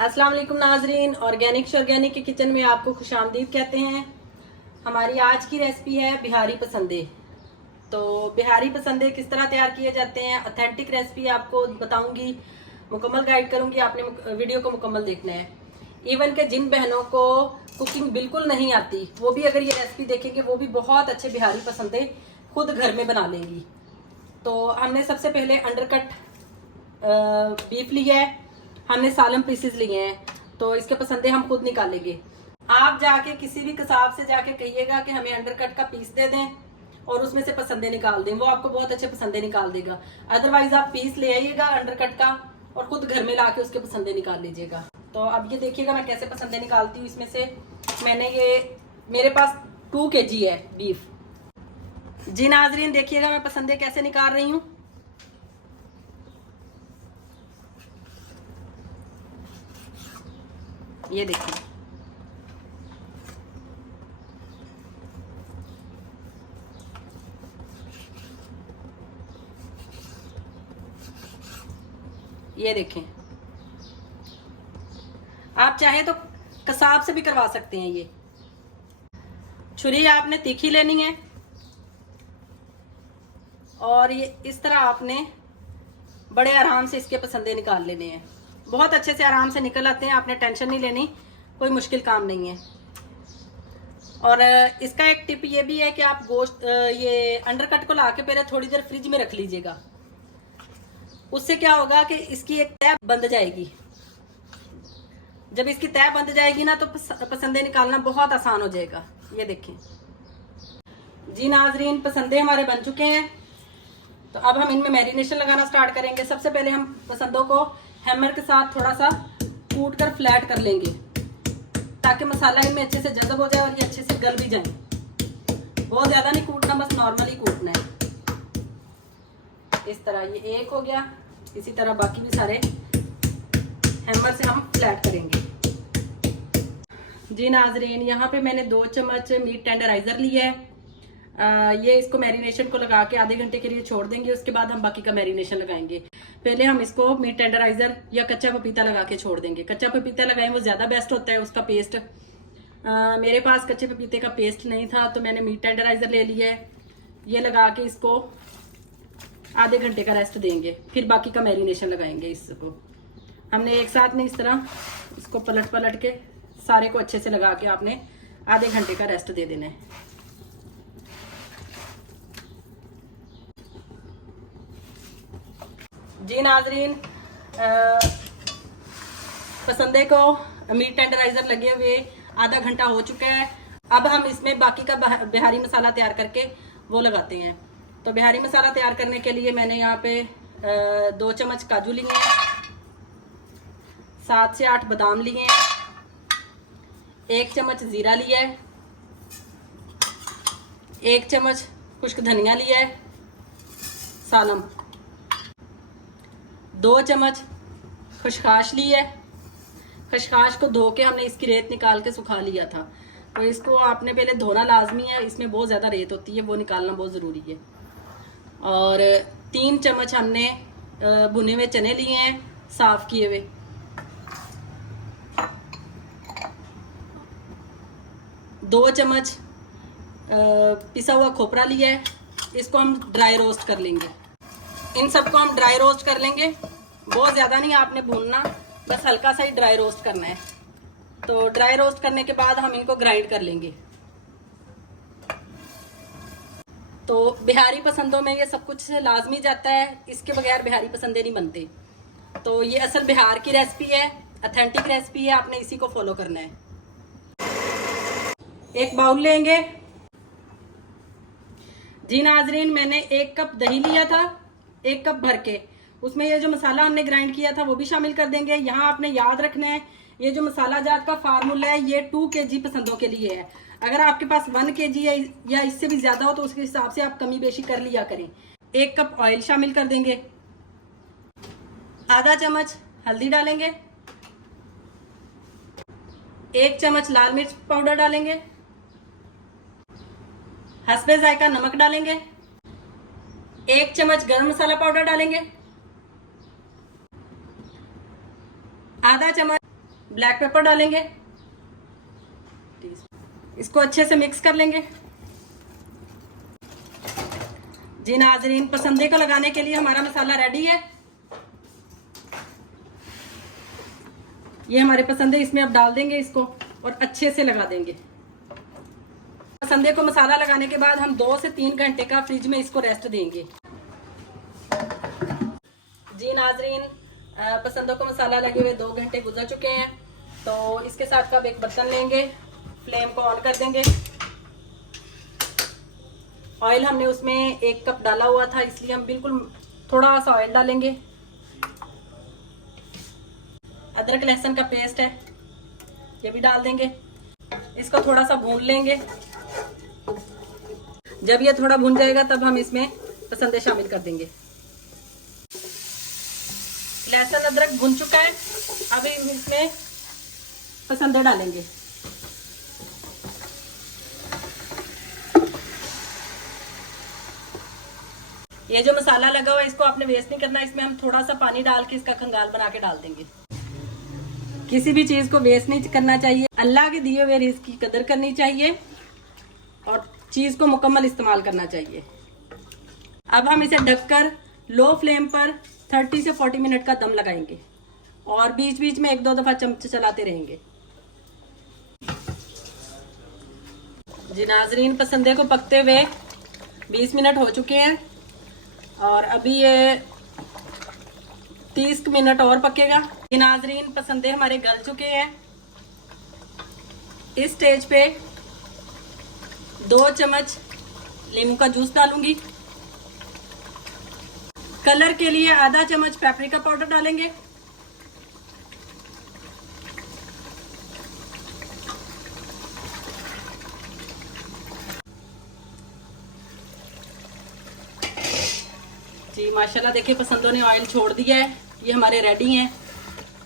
अस्सलाम वालेकुम नाजरीन, ऑर्गेनिक के किचन में आपको खुशामदीद कहते हैं। हमारी आज की रेसिपी है बिहारी पसंदे। तो बिहारी पसंदे किस तरह तैयार किए जाते हैं, ऑथेंटिक रेसिपी आपको बताऊंगी, मुकम्मल गाइड करूंगी। आपने वीडियो को मुकम्मल देखना है। इवन के जिन बहनों को कुकिंग बिल्कुल नहीं आती, वो भी अगर ये रेसिपी देखेंगे वो भी बहुत अच्छे बिहारी पसंदे खुद घर में बना लेंगी। तो हमने सबसे पहले अंडरकट बीफ लिया है, हमने सालम पीसेस लिए हैं, तो इसके पसंदे हम खुद निकालेंगे। आप जाके किसी भी कसाब से जाके कहिएगा कि हमें अंडरकट का पीस दे दें और उसमें से पसंदे निकाल दें, वो आपको बहुत अच्छे पसंदे निकाल देगा। अदरवाइज आप पीस ले आइएगा अंडरकट का और खुद घर में लाके उसके पसंदे निकाल लीजिएगा। तो अब ये देखिएगा मैं कैसे पसंदे निकालती हूँ। इसमें से मैंने मेरे पास 2 kg है बीफ। जी नाजरीन, देखिएगा मैं पसंदे कैसे निकाल रही हूँ। ये देखिए, ये देखें। आप चाहे तो कसाब से भी करवा सकते हैं। ये छुरी आपने तीखी लेनी है और ये इस तरह आपने बड़े आराम से इसके पसंदे निकाल लेने हैं। बहुत अच्छे से आराम से निकल आते हैं, आपने टेंशन नहीं लेनी, कोई मुश्किल काम नहीं है। और इसका एक टिप ये भी है कि आप गोश्त ये अंडरकट को लाके पहले थोड़ी देर फ्रिज में रख लीजिएगा। उससे क्या होगा कि इसकी एक तह बंध जाएगी। जब इसकी तह बंध जाएगी ना तो पसंदे निकालना बहुत आसान हो जाएगा। ये देखें जी नाजरीन, पसंदे हमारे बन चुके हैं। तो अब हम इनमें मैरिनेशन लगाना स्टार्ट करेंगे। सबसे पहले हम पसंदों को हैमर के साथ थोड़ा सा कूट कर फ्लैट कर लेंगे ताकि मसाला इनमें अच्छे से जज़ब हो जाए और ये अच्छे से गल भी जाए। बहुत ज्यादा नहीं कूटना, बस नॉर्मली कूटना है। इस तरह ये एक हो गया, इसी तरह बाकी भी सारे हैमर से हम फ्लैट करेंगे। जी नाजरीन, यहाँ पे मैंने 2 चम्मच मीट टेंडराइजर लिया है। ये इसको मैरिनेशन को लगा के आधे घंटे के लिए छोड़ देंगे, उसके बाद हम बाकी का मैरिनेशन लगाएंगे। पहले हम इसको मीट टेंडराइजर या कच्चा पपीता लगा के छोड़ देंगे। कच्चा पपीता लगाएं वो ज्यादा बेस्ट होता है, उसका पेस्ट। मेरे पास कच्चे पपीते का पेस्ट नहीं था तो मैंने मीट टेंडराइजर ले लिया है। ये लगा के इसको आधे घंटे का रेस्ट देंगे, फिर बाकी का मैरिनेशन लगाएंगे। इसको हमने एक साथ में इस तरह इसको पलट पलट के सारे को अच्छे से लगा के आपने आधे घंटे का रेस्ट दे देना है। जी नाजरीन, पसंदे को मीट टेंडराइजर लगे हुए आधा घंटा हो चुका है। अब हम इसमें बाकी का बिहारी मसाला तैयार करके वो लगाते हैं। तो बिहारी मसाला तैयार करने के लिए मैंने यहाँ पे 2 चम्मच काजू लिए हैं, 7 से 8 बादाम लिए हैं, 1 चम्मच जीरा लिया है, 1 चम्मच खुश्क धनिया लिया है, सालम, 2 चम्मच खशखाश ली है। खशखाश को धो के हमने इसकी रेत निकाल के सुखा लिया था। तो इसको आपने पहले धोना लाजमी है, इसमें बहुत ज़्यादा रेत होती है, वो निकालना बहुत ज़रूरी है। और 3 चम्मच हमने भुने हुए चने लिए हैं, साफ किए हुए। दो चम्मच पिसा हुआ खोपरा लिया है, इसको हम ड्राई रोस्ट कर लेंगे। इन सबको हम ड्राई रोस्ट कर लेंगे, बहुत ज़्यादा नहीं आपने भूनना, बस हल्का सा ही ड्राई रोस्ट करना है। तो ड्राई रोस्ट करने के बाद हम इनको ग्राइंड कर लेंगे। तो बिहारी पसंदों में ये सब कुछ लाजमी जाता है, इसके बगैर बिहारी पसंदे नहीं बनते। तो ये असल बिहार की रेसिपी है, ऑथेंटिक रेसिपी है, आपने इसी को फॉलो करना है। एक बाउल लेंगे। जी नाजरीन, मैंने 1 कप दही लिया था, 1 कप भर के। उसमें ये जो मसाला हमने ग्राइंड किया था वो भी शामिल कर देंगे। यहाँ आपने याद रखना है, ये जो मसाला जात का फार्मूला है ये 2 kg पसंदों के लिए है। अगर आपके पास 1 kg है या इससे भी ज्यादा हो तो उसके हिसाब से आप कमी बेशी कर लिया करें। 1 कप ऑयल शामिल कर देंगे, आधा चम्मच हल्दी डालेंगे, 1 चम्मच लाल मिर्च पाउडर डालेंगे, हस्बे जायका नमक डालेंगे, 1 चम्मच गरम मसाला पाउडर डालेंगे, आधा चम्मच ब्लैक पेपर डालेंगे, इसको अच्छे से मिक्स कर लेंगे। जी नाजरीन, पसंदे को लगाने के लिए हमारा मसाला रेडी है। ये हमारे पसंदे इसमें अब डाल देंगे इसको और अच्छे से लगा देंगे। पसंदे को मसाला लगाने के बाद हम 2 से 3 घंटे का फ्रिज में इसको रेस्ट देंगे। जी नाजरीन, पसंदों को मसाला लगे हुए 2 घंटे गुजर चुके हैं। तो इसके साथ अब एक बर्तन लेंगे, फ्लेम को ऑन कर देंगे। ऑयल हमने उसमें 1 कप डाला हुआ था, इसलिए हम बिल्कुल थोड़ा सा ऑयल डालेंगे। अदरक लहसुन का पेस्ट है, ये भी डाल देंगे। इसको थोड़ा सा भून लेंगे। जब ये थोड़ा भून जाएगा तब हम इसमें पसंदे शामिल कर देंगे। लहसुन अदरक भुन चुका है, अब इसमें पसंदे डालेंगे। ये जो मसाला लगा हुआ है इसको आपने वेस्ट नहीं करना, इसमें हम थोड़ा सा पानी डाल के इसका कंगाल बना के डाल देंगे। किसी भी चीज को वेस्ट नहीं करना चाहिए, अल्लाह के दिए हुए रिज़्क की कदर करनी चाहिए और चीज को मुकम्मल इस्तेमाल करना चाहिए। अब हम इसे ढककर लो फ्लेम पर 30 से 40 मिनट का दम लगाएंगे और बीच बीच में 1-2 दफा चमचे चलाते रहेंगे। जी नाजरीन, पसंदे को पकते हुए 20 मिनट हो चुके हैं और अभी ये 30 मिनट और पकेगा। जी नाजरीन, पसंदे हमारे गल चुके हैं। इस स्टेज पे 2 चम्मच नींबू का जूस डालूंगी। कलर के लिए आधा चम्मच पेपरिका पाउडर डालेंगे। जी माशाल्लाह, देखिए पसंदों ने ऑयल छोड़ दिया है, ये हमारे रेडी हैं।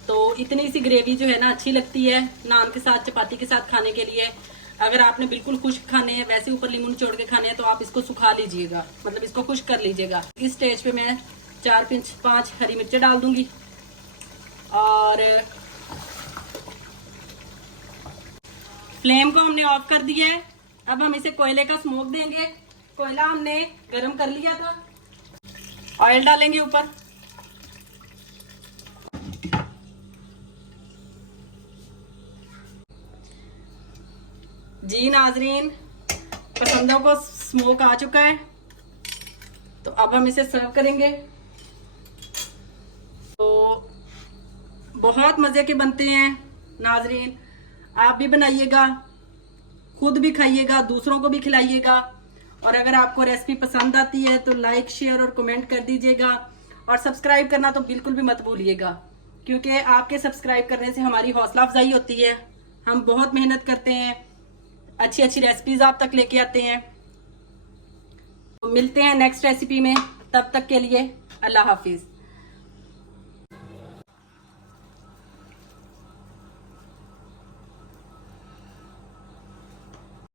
तो इतनी सी ग्रेवी जो है ना अच्छी लगती है नान के साथ, चपाती के साथ खाने के लिए। अगर आपने बिल्कुल खुश्क खाने हैं, वैसे ऊपर नींबू निचोड़ के खाने हैं, तो आप इसको सुखा लीजिएगा, मतलब इसको खुश्क कर लीजिएगा। इस स्टेज पे मैं 4-5 हरी मिर्चें डाल दूंगी और फ्लेम को हमने ऑफ कर दिया है। अब हम इसे कोयले का स्मोक देंगे। कोयला हमने गरम कर लिया था। ऑयल डालेंगे ऊपर। जी नाजरीन, पसंदों को स्मोक आ चुका है, तो अब हम इसे सर्व करेंगे। तो बहुत मजे के बनते हैं नाजरीन, आप भी बनाइएगा, खुद भी खाइएगा, दूसरों को भी खिलाइएगा। और अगर आपको रेसिपी पसंद आती है तो लाइक, शेयर और कमेंट कर दीजिएगा और सब्सक्राइब करना तो बिल्कुल भी मत भूलिएगा, क्योंकि आपके सब्सक्राइब करने से हमारी हौसला अफजाई होती है। हम बहुत मेहनत करते हैं, अच्छी अच्छी रेसिपीज आप तक लेके आते हैं। तो मिलते हैं नेक्स्ट रेसिपी में, तब तक के लिए अल्लाह हाफिज।